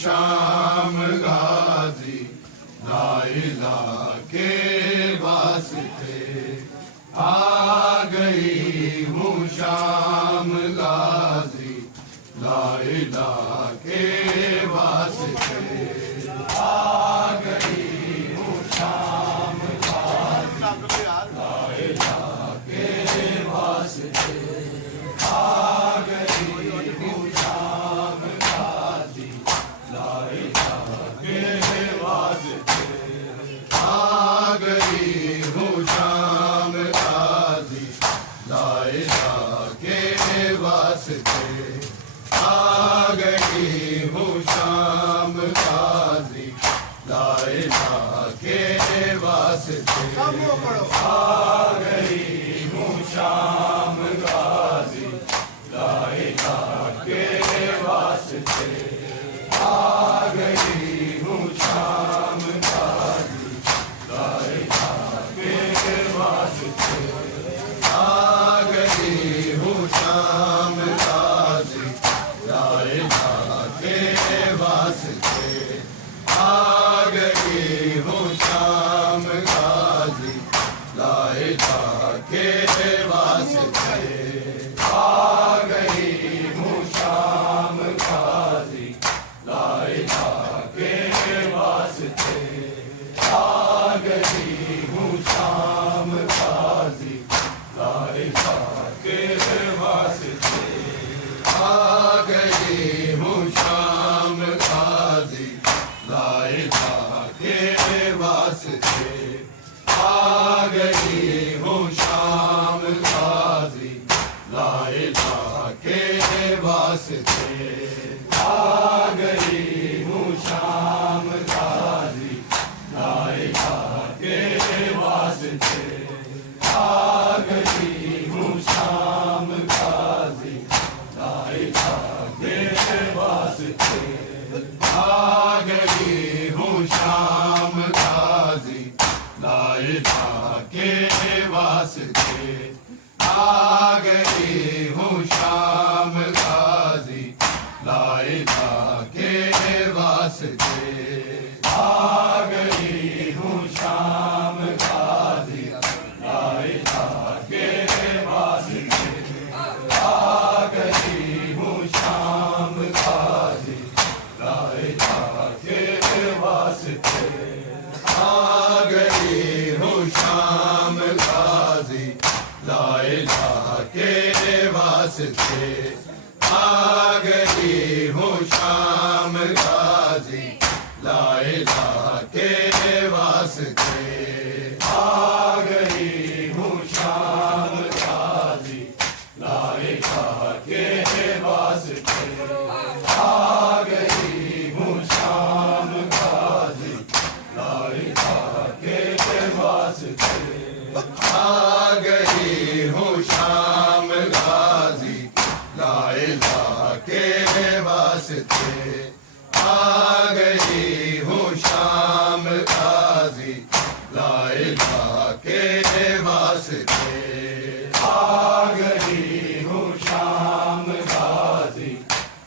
शाम गाजी लाइला के वास्ते आ गई हूँ शाम गाजी लाइला के वास्ते आ गई हूँ शाम गाजी लाइला के वास्ते आ गई हूँ शाम गाजी लाइला के वास्ते आ गई हूँ शाम गाजी लाइला के वास्ते आ गई हूँ शाम गाजी लाइला के वास्ते आ गई हूँ शाम लाइला के वास्ते आ गई हूँ शाम गाजी लाइला के वास्ते आ गई हूँ शाम गाजी लाइला के वास्ते आ गई हूँ शाम गाजी लाइला के वास्ते आ गई हूँ शाम गाजी लाइला के वास्ते आ गई हूँ शाम गाजी लाइला के वास्ते आ गई हूँ शाम गाजी लाइला के वास्ते आ गई हूँ शाम गाजी लाइला के वास्ते आ गई हूँ शाम गाजी लाइला के वास्ते आ गई हूँ शाम गाजी लाइला के वास्ते आ गई हूँ शाम गाजी लाइला के वास्ते आ गई हूँ शाम गाजी लाइला के वास्ते आ गई हूँ शाम गाजी लाइला के वास्ते आ गई हूँ शाम गाजी लाइला के वास्ते आ गई हूँ शाम गाजी लाइला के वास्ते आ गई हूँ शाम गाजी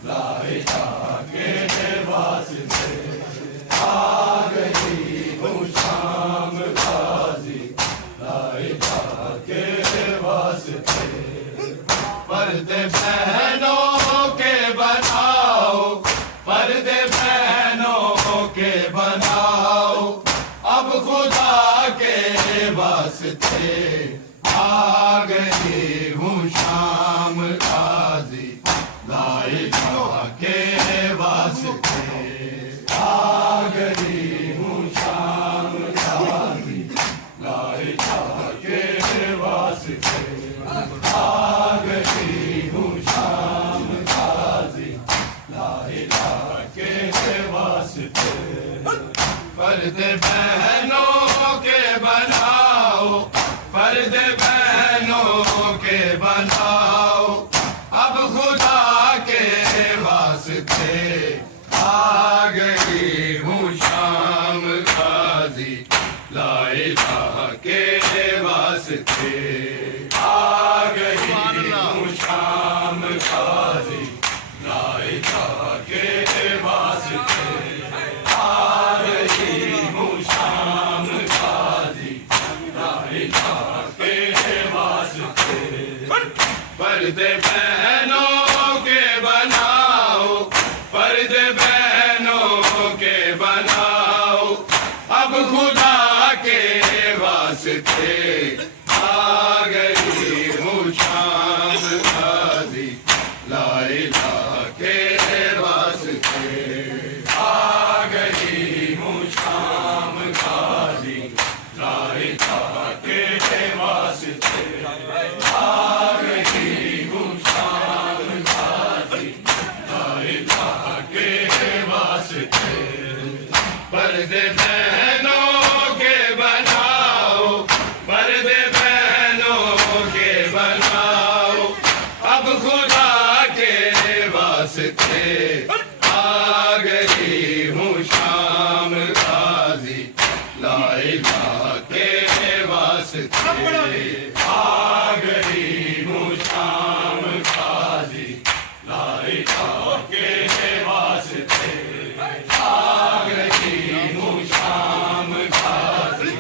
लाइला के वास्ते आ गई हूँ शाम गाजी लाइला के वास्ते पर्दे बहनों के बनाओ पर्दे बहनों के बनाओ अब खुदा के वास्ते आ गई हूँ शाम गाजी लाइला के वास्ते आ गई हूँ शाम गाजी लाइला के वास्ते आ गई हूँ शाम गाजी लाइला के वास्ते पर्दे बहनों के बनाओ पर्दे बहनों के बनाओ अब खुदा के वास्ते आ गई हूँ शाम गाजी लाइला के वास्ते आ गई हूँ शाम गाजी लाइला के वास्ते आ गई हूँ शाम गाजी लाइला के वास्ते पर्दे बहनों के बनाओ पर्दे बहनों के बनाओ अब खुदा के वास्ते आ गई हूँ शाम गाजी लाइला के वास्ते आ गई हूँ शाम गाजी लाइला के वास्ते आ गई हूँ शाम गाजी लाइला के वास्ते पर्दे बहनों के बनाओ पर्दे बहनों के बनाओ अब खुदा के वास्ते आ गई हूँ शाम गाजी लाइला के वास्ते आ गई हूँ शाम गाजी लाइला के वास्ते आ गई हूँ शाम गाजी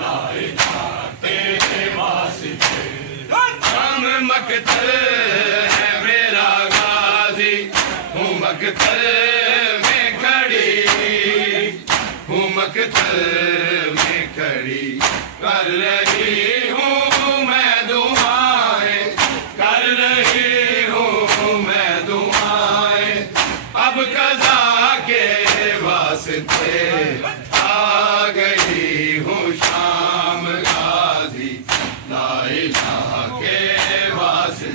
लाइला के वास्ते हम मकतल है मेरा गाजी हूँ मकतल में खड़ी हूँ मकतल में खड़ी कर रही हूँ मैं दुआ वास्ते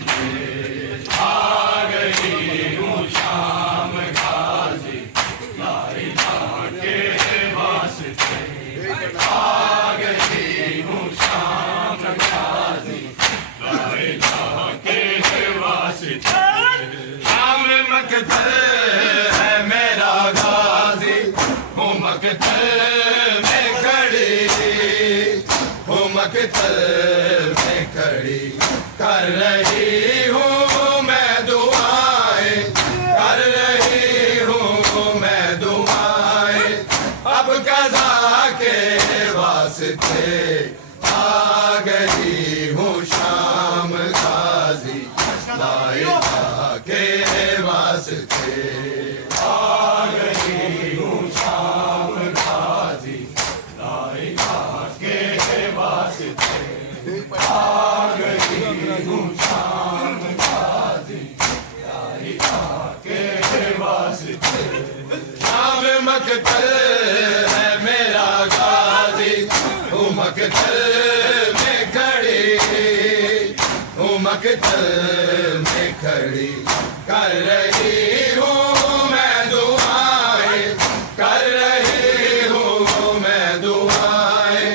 आ गई हूँ शाम गाजी ला इलाहा के वास्ते आ गई हूँ शाम गाजी ला इलाहा के वास्ते शाम मकतल है मेरा गाजी हूँ मकतल में खड़ी हूँ मकतल में खड़ी कर रही हूँ मैं दुआएं कर रही हूँ मैं दुआएं अब कज़ा के वास्ते आ गई हूँ शाम गाजी ला इलाहा के वास्ते आ गई हूँ शाम गाजी ला इलाहा के वास्ते आ गई हूँ शाम गाजी ला इलाहा के वास्ते शाम मकतल है मेरा गाजी हूँ मकतल में खड़ी हूँ मकतल में खड़ी कर रही हूँ मैं दुआएं कर रही हूँ मैं दुआएं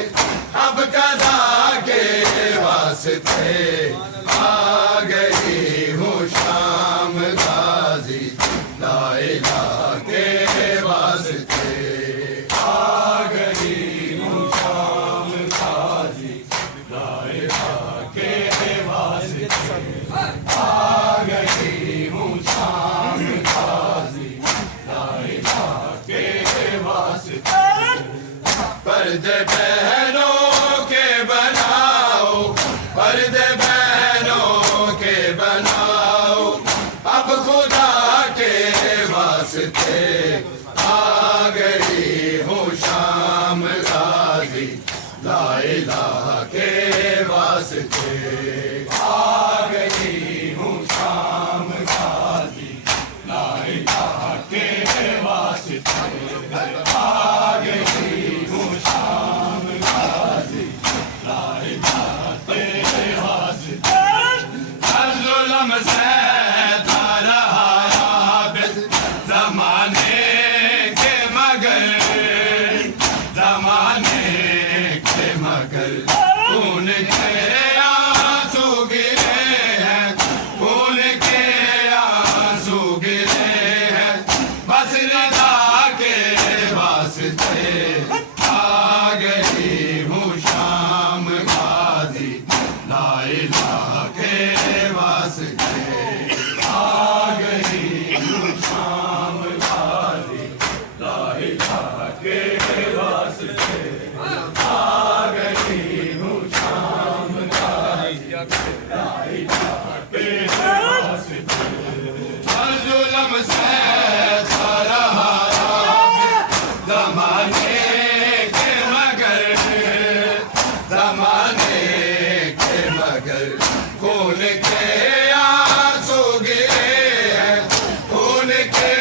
अब कज़ा के वास्ते आ गई हूँ शाम गाजी ला इलाहा के वास्ते आ गई हूँ शाम गाजी ला इलाहा के वास्ते आ गई हूँ शाम गाजी ला इलाहा के वास्ते पर्दे बहनों के बनाओ पर्दे बहनों के बनाओ अब खुदा के वास्ते आ गई हूँ शाम गाजी ला इलाहा के वास्ते आ गई हूँ शाम गाजी ला इलाहा के वास्ते आ गई हूँ शाम गाजी ला इलाहा के वास्ते हर जुल्म से था रहा आबिद ज़माने के मगर ज़माने के मगर खून के आंसू गिरे हैं खून के आंसू गिरे हैं बस रज़ा के वास्ते आ गई हूँ शाम गाजी ला इलाहा के वास्ते आ गई हूँ शाम गाजी ला इलाहा के वास्ते आ गई हूँ शाम गाजी ला इलाहा के वास्ते हर जुल्म से था रहा ज़माने के मगर ज़माने के मगर खून के आंसू गिरे हैं खून के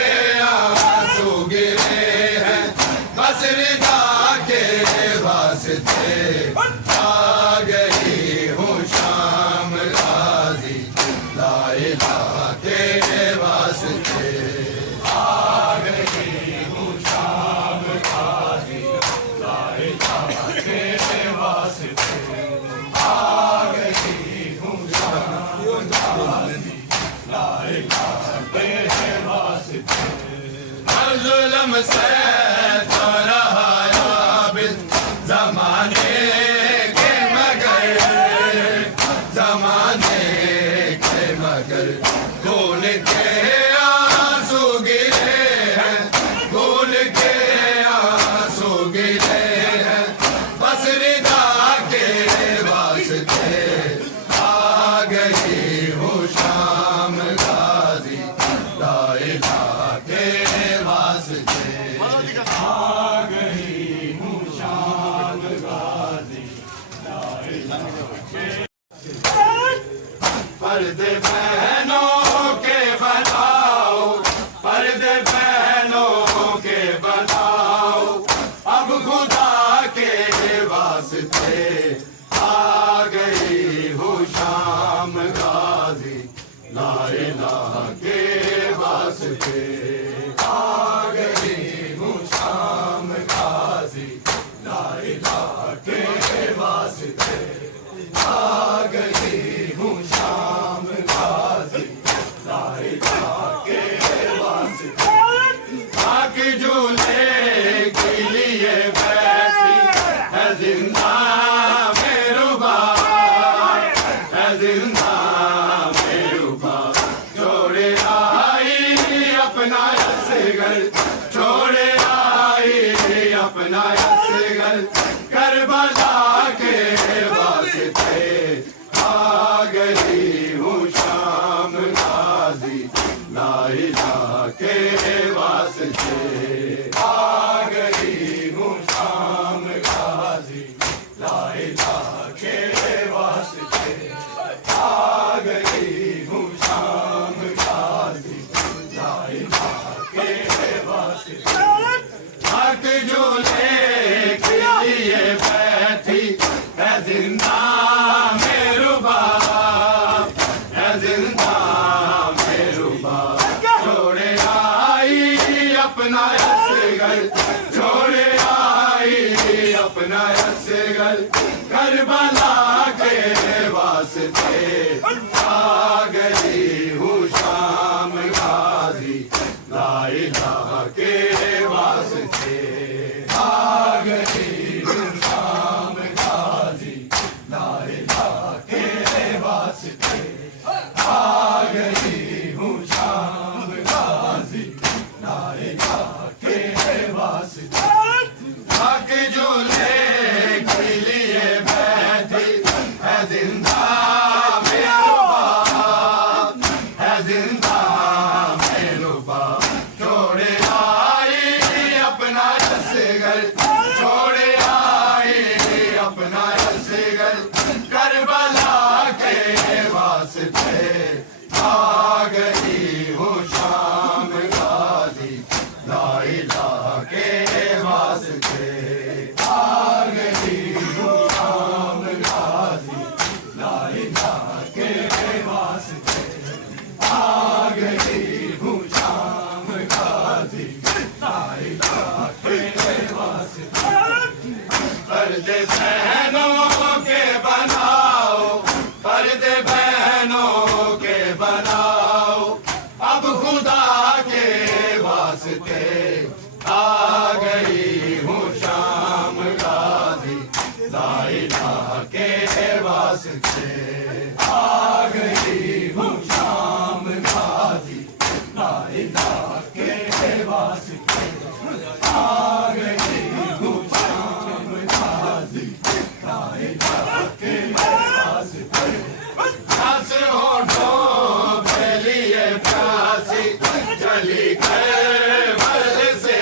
आंसू गिरे हैं बस रिदा के वास्ते आ गई हूँ शाम गाजी ला इलाहा के वास्ते आ गई हूँ शाम गाजी ला इलाहा के वास्ते आ गई हूँ शाम गाजी ला इलाहा के वास्ते हर जुल्म से था रहा आबिद ज़माने के मगर ज़माने के मगर खून के आंसू गिरे हैं खून के आंसू गिरे हैं बस रिदा के वास्ते आ गई हूँ शाम गाजी ला इलाहा के वास्ते आ गई हूँ शाम गाजी ला इलाहा के पर्दे बहनों के बनाओ पर्दे बहनों के बनाओ अब खुदा के वास्ते आ गई हूँ शाम गाजी ला इलाहा के वास्ते आ गई हूँ शाम गाजी, ला इलाहा के वास्ते आ गई हूँ शाम गाजी, ला इलाहा के वास्ते आग झूले के लिए बैठी है जिंदा मेरुबा, है जिंदा मेरुबा, छोड़े आई अपना असगर, छोड़े आई अपना असगर, करबला के वास्ते आ गई हूँ शाम गाजी, ला इलाहा के वास्ते आ गई हूँ शाम गाजी, ला इलाहा के वास्ते आ गई हूँ शाम गाजी, ला इलाहा के वास्ते हक झूले के लिए बैठी है जिंदा मेरुबा, है जिंदा मेरुबा, छोड़े आई अपना असगर, छोड़े आई अपना असगर, करबला के वास्ते आ गई हूँ शाम गाजी, ला इलाहा के वास्ते आ गई हूँ शाम गाजी, ला इलाहा के वास्ते आ गई हूँ शाम गाजी, ला इलाहा के वास्ते हक झूले के लिए बैठी है जिंदा मेरुबा, है जिंदा मेरुबा, छोड़े आई अपना असगर, छोड़े आई अपना असगर, करबला के वास्ते आ गई हूँ शाम गाजी, ला इलाहा के वास्ते आ गई हूँ शाम गाजी, ला इलाहा के वास्ते आ गई हूँ शाम गाजी, ला इलाहा के वास्ते पर्दे बहनों के बनाओ, पर्दे बहनों के बनाओ, अब खुदा के वास्ते आ गई हूँ शाम गाजी, ला इलाहा के वास्ते आ गई हूँ शाम गाजी, ला इलाहा के वास्ते आ गई हूँ शाम गाजी, ला इलाहा के वास्ते प्यास होठों पे लिए प्यासी चली कर बल से,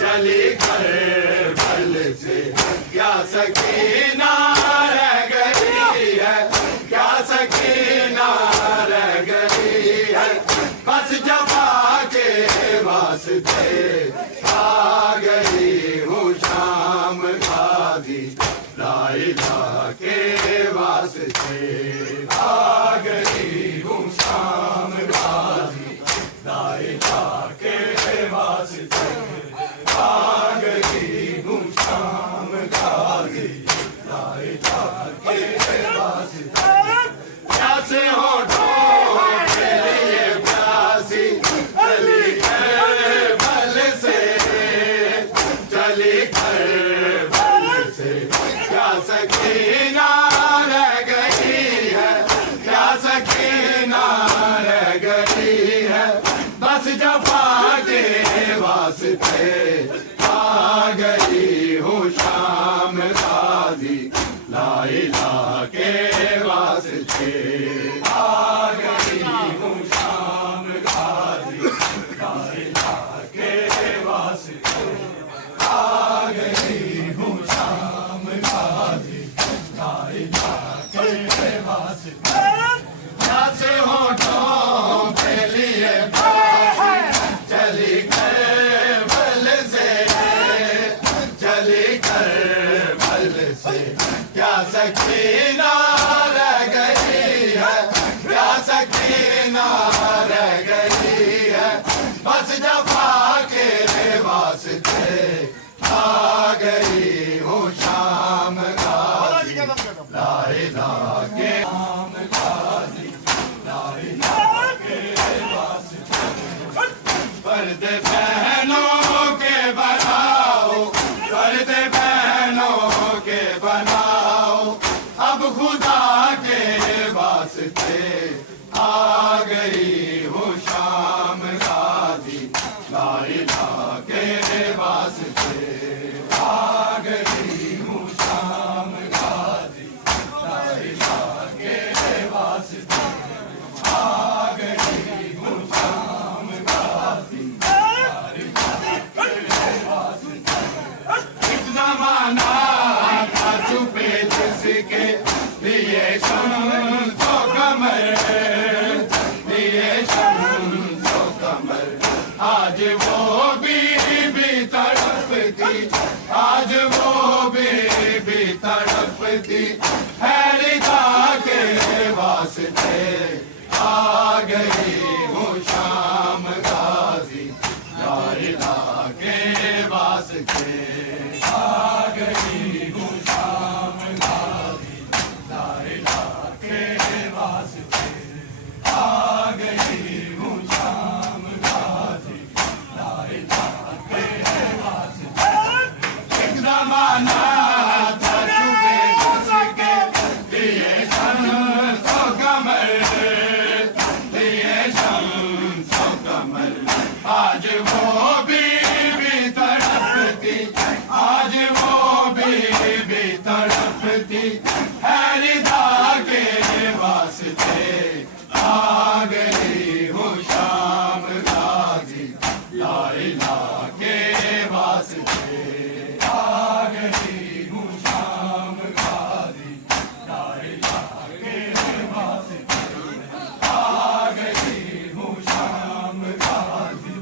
चली कर बल से, क्या सकीना रह गई है, क्या सकीना रह गई है, बस जफा के वास्ते आ गई हूँ शाम गाजी, ला इलाहा के वास्ते आ गई हूँ शाम गाजी, ला इलाहा के वास्ते आ गई हूँ शाम गाजी, ला इलाहा के वास्ते प्यासे होठों के लिए प्यासी चली कर बल से, चली कर बल से, क्या सकीना रह गई है, क्या सकीना रह गई है, बस जफा के वास्ते आ गई हूँ शाम गाजी, ला इलाहा के वास्ते आ गई हूँ शाम गाजी, ला इलाहा के वास्ते आ गई हूँ शाम गाजी, ला इलाहा के वास्ते प्यासे होठों पे लिए प्यासी चली कर बल से, चली कर बल से, क्या सकीना रह गई है, क्या अब्बास जफा के वास्ते आ गई हूँ शाम गाजी ला इलाहा के शाम गाजी ला इलाहा के वास्ते पर्दे बहनों के बनाओ पर्दे बहनों के बनाओ अब खुदा के वास्ते आ गई हूँ शाम गाजी ला इलाहा के वास्ते आ गई हूँ शाम गाजी ला इलाहा के वास्ते आ गई हूँ शाम गाजी ला इलाहा के वास्ते एक ज़माना था छुपे जिसके लिए शम्सो कमर आज वो भी तड़पती आज वो भी तड़पती हैरिता के वास्ते आ गई हूँ शाम गाजी ला इलाहा के वास्ते आ गई हूँ शाम गाजी ला इलाहा के वास्ते आ गई हूँ शाम गाजी ला इलाहा के वास्ते एक ज़माना था छुपे जिसके लिए शम्सो कमर लिए शम्सो कमर आज वो भी तड़पती आज वो भी तड़पती हैरिदा के वास्ते आ गई हूँ शाम गाजी ला इलाहा के वास्ते आ गई हूँ शाम गाजी ला इलाहा के वास्ते आ गई हूँ शाम गाजी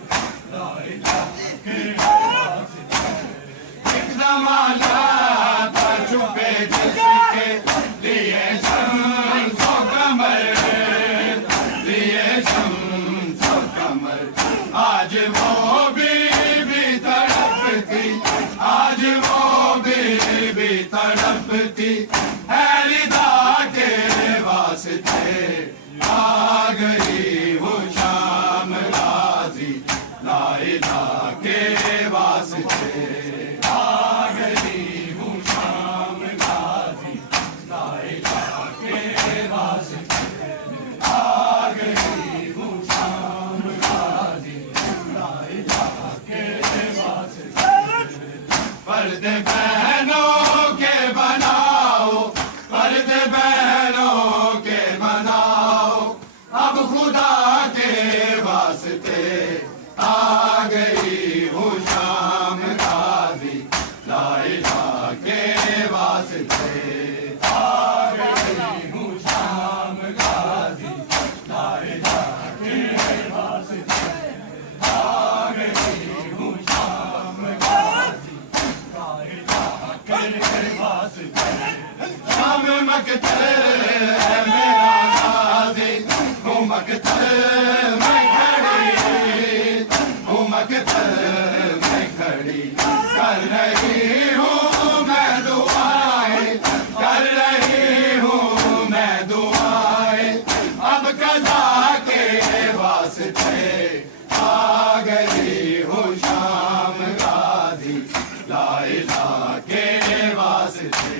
ला इलाहा के वास्ते एक ज़माना था छुपे जिसके लिए शम्सो कमर लिए शम्सो कमर आज वो भी तड़पती आज वो भी तड़पती हैरिदा के वास्ते आ गई हूँ शाम गाजी ला इलाहा के वास्ते आ गई हूँ शाम गाजी ला इलाहा के वास्ते आ गई हूँ शाम गाजी ला इलाहा के वास्ते पर्दे बहनों के बनाओ पर्दे बहनों के बनाओ अब खुदा के वास्ते आ गई हूँ शाम गाजी ला इलाहा के वास्ते आ गई हूँ शाम गाजी ला इलाहा के वास्ते आ गई हूँ शाम गाजी ला इलाहा के वास्ते शाम मकतल है मेरा गाजी हूँ मकतल में खड़ी हूँ मकतल में खड़ी कर रही हूँ मैं दुआएं कर रही हूँ मैं दुआएं अब कज़ा के वास्ते आ गई हूँ शाम गाजी ला इलाहा के वास्ते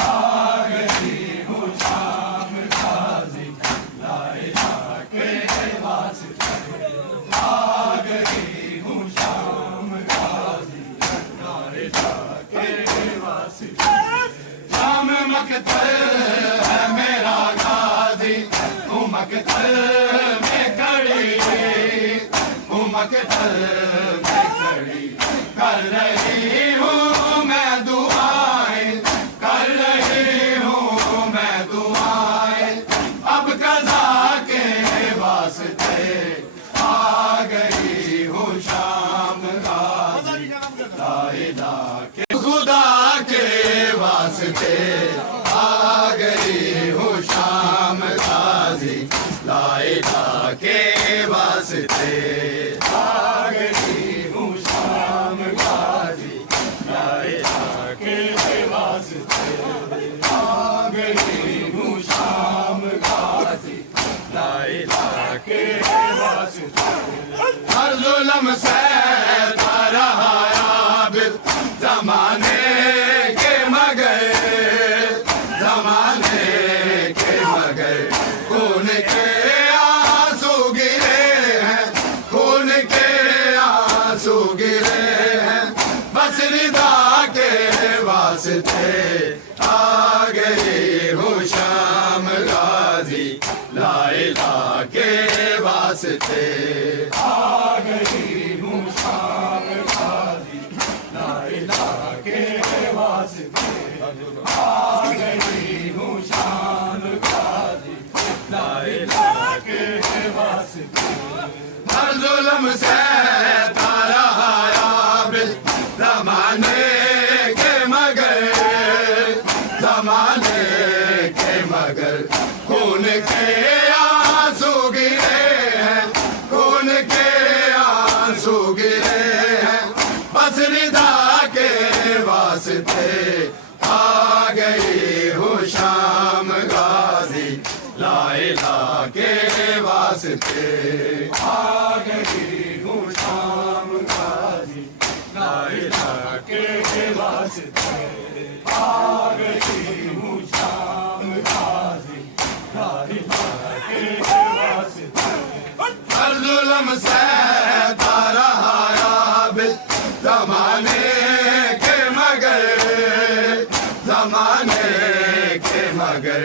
आ गई हूँ शाम गाजी ला इलाहा के वास्ते आ गई हूँ शाम गाजी ला इलाहा के वास्ते शाम मकतल है मेरा गाजी हूँ मकतल में खड़ी हूँ मकतल में खड़ी कर रही हूँ मैं दुआएं कर रही हूँ मैं दुआएं अब कज़ा के वास्ते आ गई हूँ शाम गाजी ला इलाहा के खुदा के वास्ते आ गई हूँ शाम गाजी ला इलाहा के वास्ते खून के आंसू गिरे हैं, खून के आंसू गिरे हैं, बस रिदा के वास्ते आ गई हूँ शाम गाजी, ला इलाहा के वास्ते आ गई हूँ शाम गाजी, ला इलाहा के वास्ते आ गई हूँ शाम गाजी, ला इलाहा के वास्ते। हर जुल्म से तारा आया बिल ज़माने के मगर, ज़माने के मगर, खून के आंसू गिरे हैं, खून के आंसू गिरे हैं, बस रिदा के वास्ते आ गई हूँ शाम गाजी, ला इलाहा के वास्ते आ गई हूँ शाम गाजी, ला इलाहा के वास्ते आ गई हूँ शाम गाजी, ला इलाहा के वास्ते। हर जुल्म से तारा आया बिल ज़माने के मगर, ज़माने के मगर,